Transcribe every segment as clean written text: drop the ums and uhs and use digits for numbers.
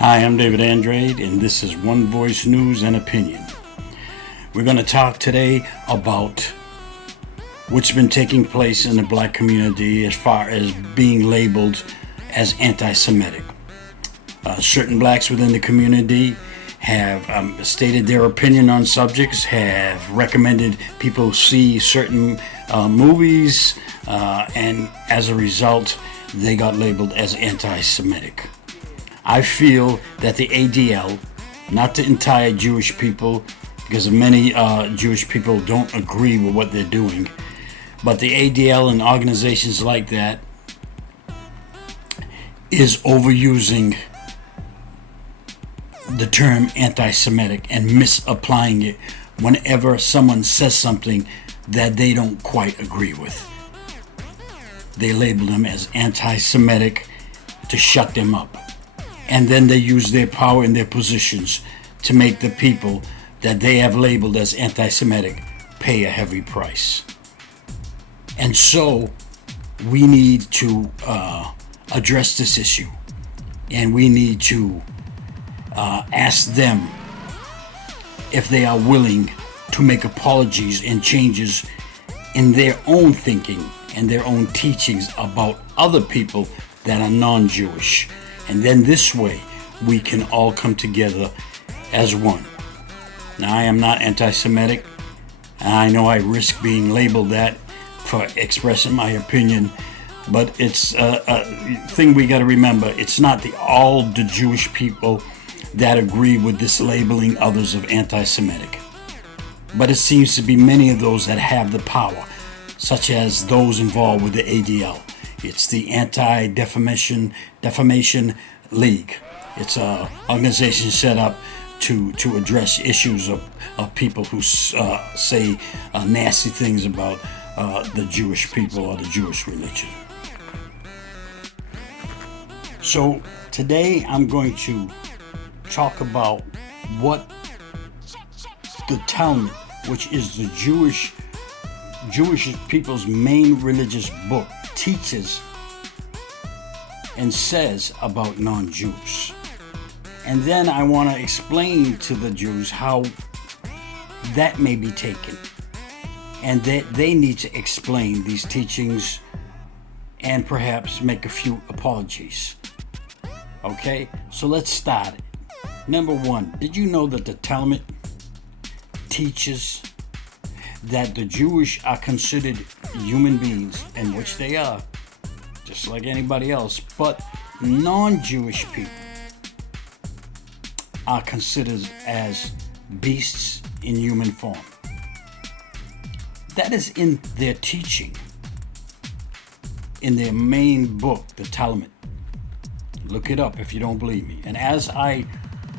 Hi, I'm David Andrade, and this is One Voice News and Opinion. We're going to talk today about what's been taking place in the black community as far as being labeled as anti-Semitic. Certain blacks within the community have stated their opinion on subjects, have recommended people see certain movies, and as a result, they got labeled as anti-Semitic. I feel that the ADL, not the entire Jewish people, because many Jewish people don't agree with what they're doing, but the ADL and organizations like that is overusing the term anti-Semitic and misapplying it whenever someone says something that they don't quite agree with. They label them as anti-Semitic to shut them up. And then they use their power and their positions to make the people that they have labeled as anti-Semitic pay a heavy price. And so we need to address this issue, and we need to ask them if they are willing to make apologies and changes in their own thinking and their own teachings about other people that are non-Jewish. And then this way, we can all come together as one. Now, I am not anti-Semitic. I know I risk being labeled that for expressing my opinion, but it's a thing we got to remember. It's not all the Jewish people that agree with this labeling others of anti-Semitic. But it seems to be many of those that have the power, such as those involved with the ADL. It's the Anti-Defamation League. It's an organization set up to address issues of people who say nasty things about the Jewish people or the Jewish religion. So today I'm going to talk about what the Talmud, which is the Jewish people's main religious book, teaches and says about non-Jews. And then I want to explain to the Jews how that may be taken, and that they need to explain these teachings and perhaps make a few apologies. Okay, so let's start it. Number one, did you know that the Talmud teaches that the Jewish are considered human beings, and which they are, just like anybody else, but non-Jewish people are considered as beasts in human form? That is in their teaching, in their main book, the Talmud. Look it up if you don't believe me. And as I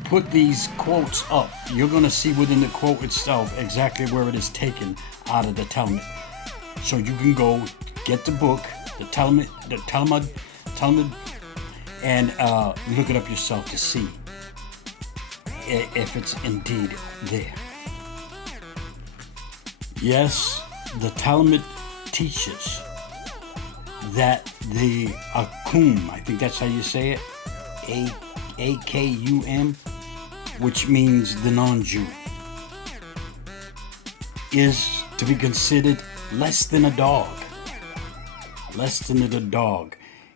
put these quotes up, you're going to see within the quote itself exactly where it is taken out of the Talmud. So you can go get the book, the Talmud, and look it up yourself to see if it's indeed there. Yes, the Talmud teaches that the Akum, I think that's how you say it, A-K-U-M, which means the non-Jew, is to be considered less than a dog,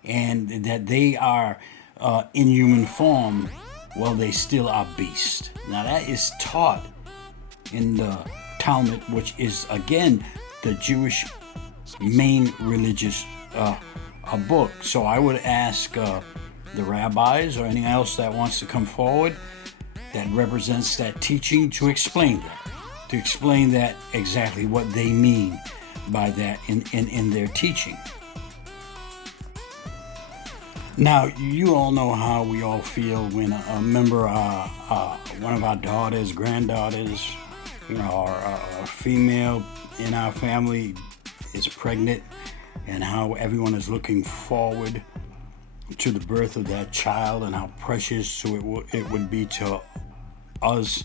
and that they are in human form while they still are beasts. Now that is taught in the Talmud, which is again the Jewish main religious book. So I would ask the rabbis or anyone else that wants to come forward that represents that teaching to explain that, exactly what they mean by that in their teaching. Now, you all know how we all feel when a member, one of our daughters, granddaughters, or a female in our family is pregnant, and how everyone is looking forward to the birth of that child and how precious it would be to us.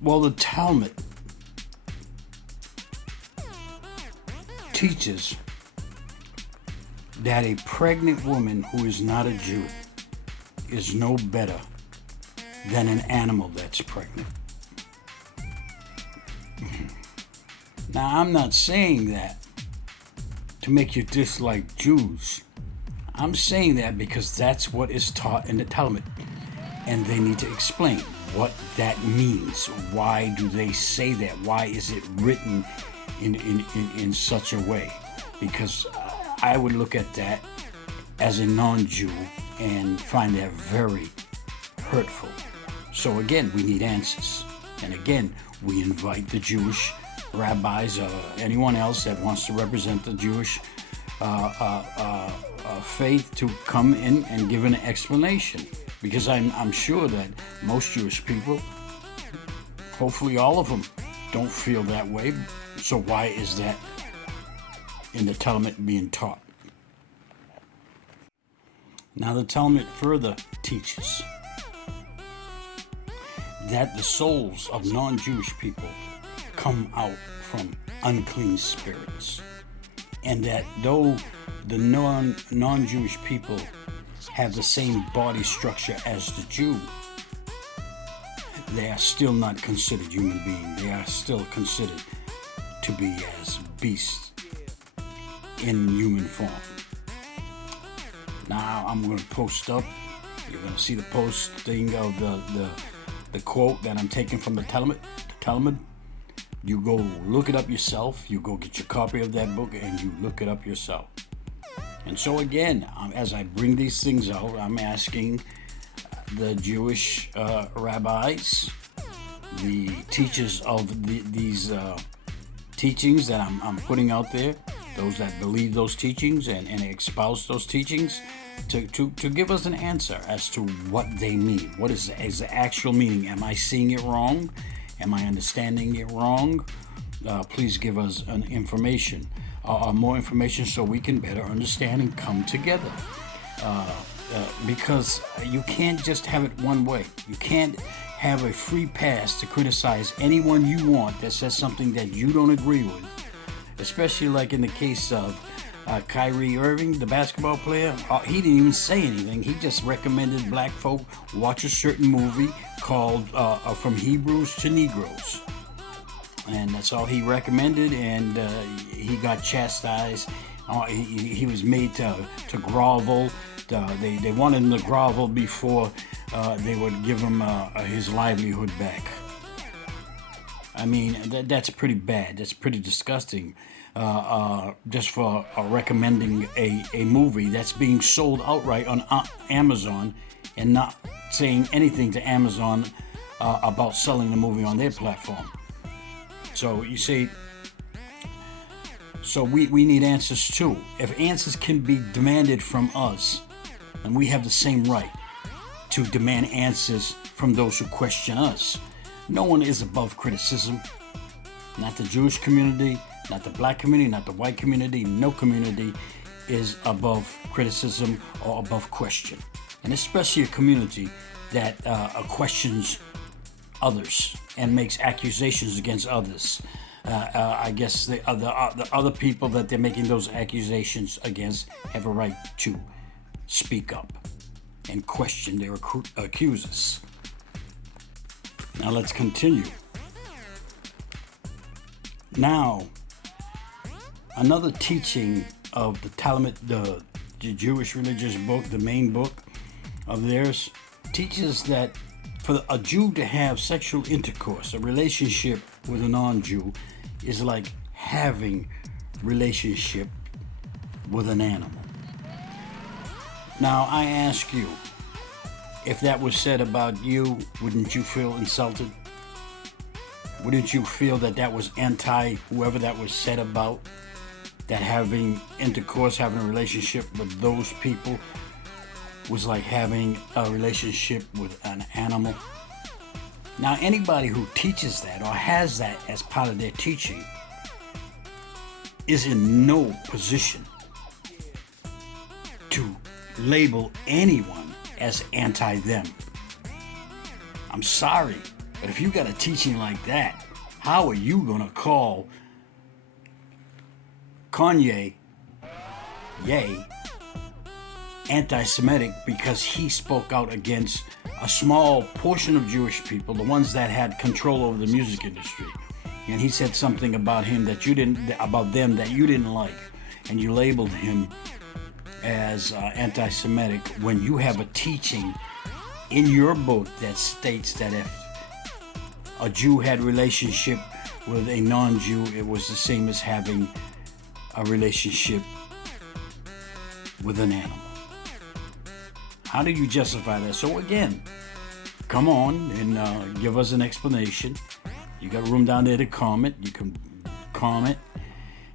Well, the Talmud teaches that a pregnant woman who is not a Jew is no better than an animal that's pregnant. Now, I'm not saying that to make you dislike Jews. I'm saying that because that's what is taught in the Talmud. And they need to explain what that means. Why do they say that? Why is it written in such a way? Because I would look at that as a non-Jew and find that very hurtful. So again, we need answers. And again, we invite the Jewish rabbis or anyone else that wants to represent the Jewish faith to come in and give an explanation. Because I'm sure that most Jewish people, hopefully all of them, don't feel that way. So why is that in the Talmud being taught? Now the Talmud further teaches that the souls of non-Jewish people come out from unclean spirits, and that though the non-Jewish people have the same body structure as the Jew, they are still not considered human beings. They are still considered to be as beasts in human form. Now I'm going to post up. You're going to see the posting of the quote that I'm taking from the Talmud. You go look it up yourself. You go get your copy of that book and you look it up yourself. And so again, as I bring these things out, I'm asking the Jewish rabbis, the teachers of these teachings that I'm putting out there, those that believe those teachings and espouse those teachings, to give us an answer as to what they mean. What is the actual meaning? Am I seeing it wrong? Am I understanding it wrong? Please give us an information. More information so we can better understand and come together. Because you can't just have it one way. You can't have a free pass to criticize anyone you want that says something that you don't agree with. Especially like in the case of Kyrie Irving, the basketball player. He didn't even say anything. He just recommended black folk watch a certain movie called From Hebrews to Negroes. And that's all he recommended, and he got chastised. He was made to grovel. They wanted him to grovel before they would give him his livelihood back. I mean, that's pretty bad. That's pretty disgusting. Just for recommending a movie that's being sold outright on Amazon and not saying anything to Amazon about selling the movie on their platform. So you see, so we need answers too. If answers can be demanded from us, and we have the same right to demand answers from those who question us. No one is above criticism. Not the Jewish community, not the black community, not the white community. No community is above criticism or above question. And especially a community that questions others and makes accusations against others. I guess the other people that they're making those accusations against have a right to speak up and question their accusers. Now let's continue. Now, another teaching of the Talmud, the Jewish religious book, the main book of theirs, teaches that for a Jew to have sexual intercourse, a relationship with a non-Jew, is like having relationship with an animal. Now, I ask you, if that was said about you, wouldn't you feel insulted? Wouldn't you feel that that was anti whoever that was said about? That having intercourse, having a relationship with those people was like having a relationship with an animal? Now, anybody who teaches that or has that as part of their teaching is in no position to label anyone as anti-them. I'm sorry, but if you got a teaching like that, how are you going to call Kanye anti-Semitic because he spoke out against a small portion of Jewish people, the ones that had control over the music industry. And he said something about him that you didn't, about them that you didn't like, and you labeled him as anti-Semitic when you have a teaching in your book that states that if a Jew had relationship with a non-Jew, it was the same as having a relationship with an animal. How do you justify that? So again, come on and give us an explanation. You got room down there to comment. You can comment,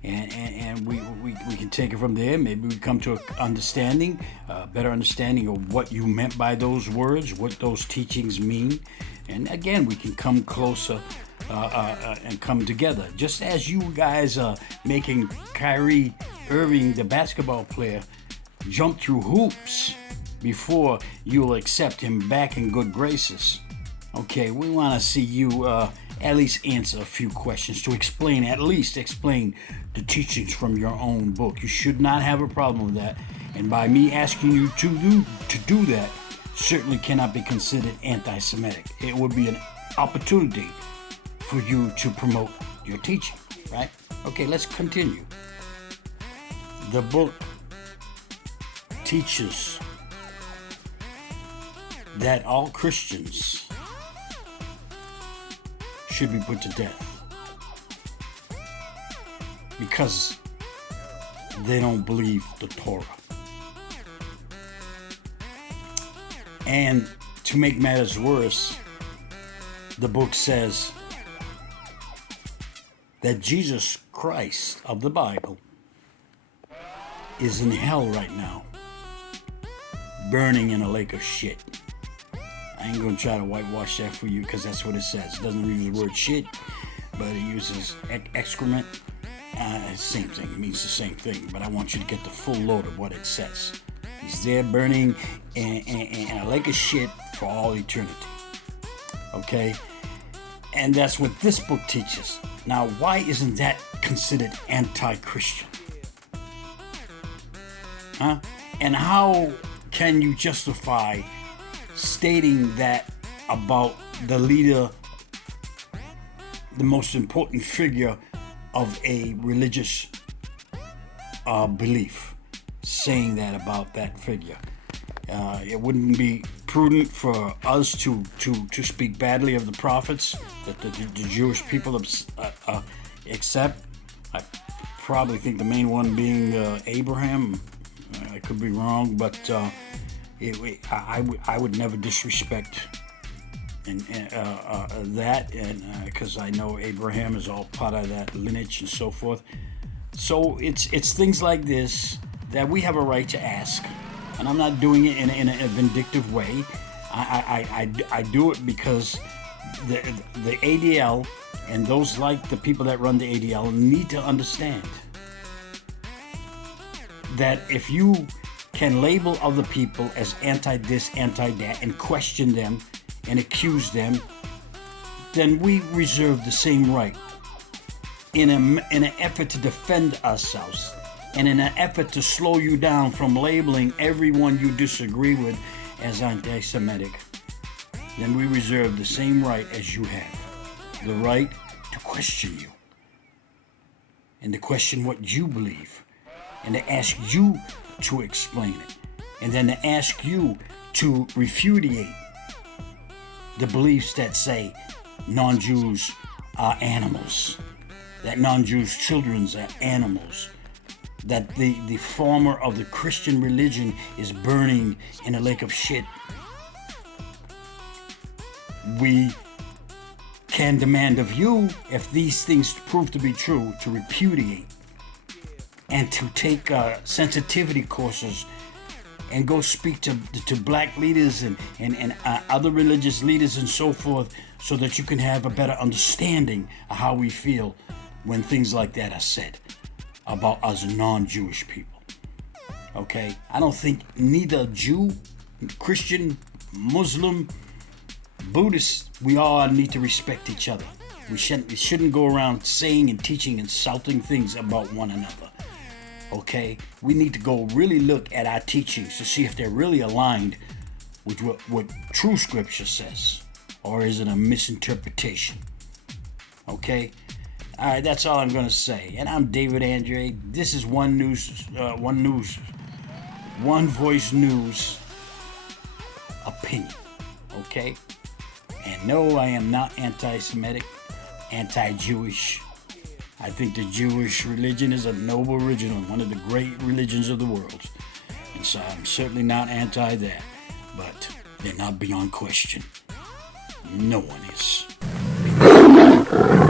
and we can take it from there. Maybe we come to a better understanding of what you meant by those words, what those teachings mean, and again, we can come closer and come together. Just as you guys are making Kyrie Irving, the basketball player, jump through hoops before you'll accept him back in good graces. Okay, we want to see you at least answer a few questions to explain the teachings from your own book. You should not have a problem with that. And by me asking you to do that, certainly cannot be considered anti-Semitic. It would be an opportunity for you to promote your teaching, right? Okay, let's continue. The book teaches that all Christians should be put to death because they don't believe the Torah. And to make matters worse, the book says that Jesus Christ of the Bible is in hell right now, burning in a lake of shit. I ain't gonna try to whitewash that for you because that's what it says. It doesn't use the word shit, but it uses excrement. Same thing, it means the same thing, but I want you to get the full load of what it says. He's there burning in a lake of shit for all eternity. Okay? And that's what this book teaches. Now, why isn't that considered anti-Christian? Huh? And how can you justify stating that about the leader, the most important figure of a religious belief, saying that about that figure? It wouldn't be prudent for us to speak badly of the prophets that the Jewish people accept. I probably think the main one being Abraham. I could be wrong, but I would never disrespect that, and because I know Abraham is all part of that lineage and so forth. So it's things like this that we have a right to ask, and I'm not doing it in a vindictive way. I do it because the ADL and those like the people that run the ADL need to understand that if you can label other people as anti-this, anti-that, and question them and accuse them, then we reserve the same right in an effort to defend ourselves and in an effort to slow you down from labeling everyone you disagree with as anti-Semitic. Then we reserve the same right as you have, the right to question you and to question what you believe and to ask you to explain it, and then to ask you to repudiate the beliefs that say non-Jews are animals, that non-Jews' children are animals, that the former of the Christian religion is burning in a lake of shit. We can demand of you, if these things prove to be true, to repudiate and to take sensitivity courses and go speak to black leaders and other religious leaders and so forth, so that you can have a better understanding of how we feel when things like that are said about us non-Jewish people. Okay? I don't think neither Jew, Christian, Muslim, Buddhist, we all need to respect each other. We shouldn't go around saying and teaching insulting things about one another. Okay, we need to go really look at our teachings to see if they're really aligned with what true scripture says, or is it a misinterpretation? Okay, all right, that's all I'm gonna say. And I'm David Andre. This is One Voice News opinion. Okay, and no, I am not anti-Semitic, anti-Jewish. I think the Jewish religion is a noble religion, one of the great religions of the world. And so I'm certainly not anti that. But they're not beyond question. No one is.